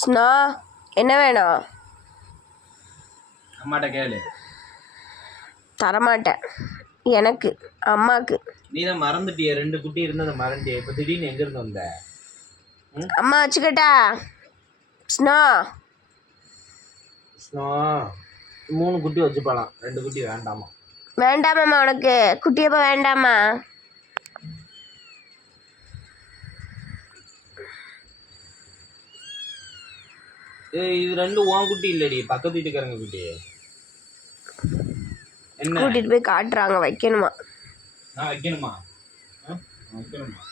Snow என்ன வேணும்? அம்மாட்ட கேளு. தரமாட்டேன். எனக்கு அம்மாக்கு. நீ தான் மறந்துட்டிய, 2 குட்டி இருந்ததை மறந்துட்டிய. இப்போ திடீர்னு எங்கேருந்து வந்த? அம்மா வச்சுக்கிட்டா. ஸ்னோ ஸ்னோ 3 குட்டி வச்சுப்பாலாம், 2 குட்டி வேண்டாமா? வேண்டாமாம்மா, உனக்கு குட்டியப்பா வேண்டாமா? இது 2 உன் குட்டி இல்லடி, பக்கத்து வீட்டுக்காரங்க குட்டி. என்ன கூட்டிட்டு போய் காட்டுறாங்க, வைக்கணுமா? நான் வைக்கணுமா? வைக்கணுமா?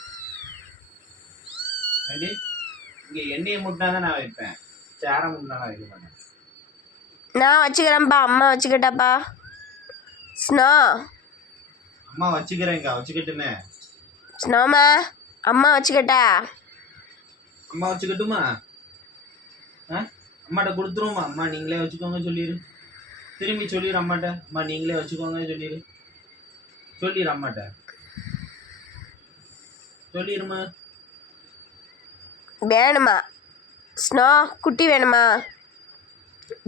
இங்கே எண்ணெயை முட்டா தான் நான் வைப்பேன், சேர முட்டா நான் வைக்க மாட்டேன். நான் வச்சுக்கிறேன்ப்பா, அம்மா வச்சுக்கிட்டாப்பா. ஸ்னோ அம்மா வச்சுக்கிறேன்க்கா, வச்சுக்கிட்டுமே. ஸ்னோமா அம்மா வச்சுக்கிட்டா. அம்மா வச்சுக்கட்டுமா? அம்மாட்ட கொடுத்துருவோமா? அம்மா நீங்களே வச்சுக்கோங்க சொல்லிடு. திரும்பி சொல்லிடு அம்மாட்ட, அம்மா நீங்களே வச்சுக்கோங்க சொல்லிடு. சொல்லிடு அம்மாட்ட, சொல்லிடுமா. வேணுமா ஸ்னோ? குட்டி வேணுமா?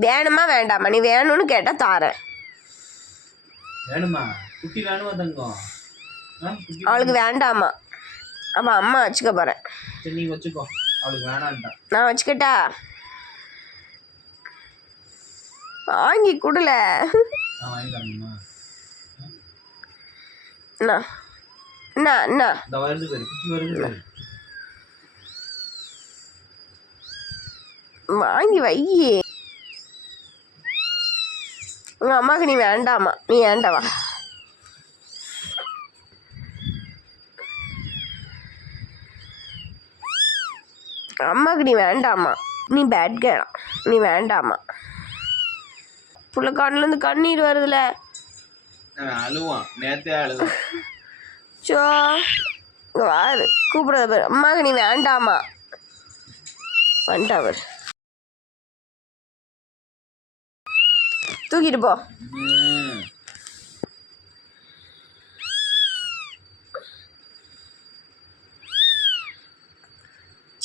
வேணுமா வேண்டாமா? நீ வேணும்னு கேட்டால் தாரேன். வேணுமா? குட்டி வேணுமா தங்கம்? அவளுக்கு வேண்டாமா, அவன் அம்மா வச்சுக்க போகிறேன். சரி நீ வச்சுக்கோ, அவளுக்கு வேணான்ட்டா. நான் வச்சுக்கிட்டா? வாங்கி கொடுல. நான் வாங்கி தரணுமா? என்ன இந்த வருது பேரு, குட்டி வருது பேரு. வாங்கி வை. உங்க அம்மாவுக்கு நீ வேண்டாமா? நீ வேண்டாவா? அம்மாவுக்கு நீ வேண்டாமா? நீ பேட் கேளா, நீ வேண்டாமா? புள்ள கண்ணுலேருந்து கண்ணீர் வருதுல. அழுவான், நேரத்தே அழுவான். சோ வாரு கூப்பிடுறத பேர். அம்மாவுக்கு நீ வேண்டாமா? வந்துட்டாவர், தூக்கிட்டு போ.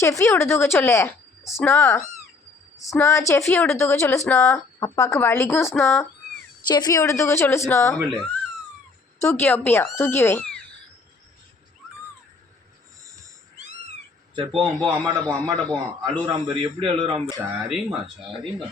செஃபியோட தூக்க சொல்லு. ஸ்னோ ஸ்னோ செஃபியோட தூக்க சொல்லு. ஸ்னோ அப்பாவுக்கு வலிக்கும். ஸ்னோ செஃபியோட தூக்க சொல்லு. ஸ்னோ தூக்கி வைப்பியா? தூக்கி வை. சரி போவோம், அம்மாட்ட போவோம். அழுகுறான் பேரு, எப்படி அழுகுறான்? சரிம்மா சரிம்மா.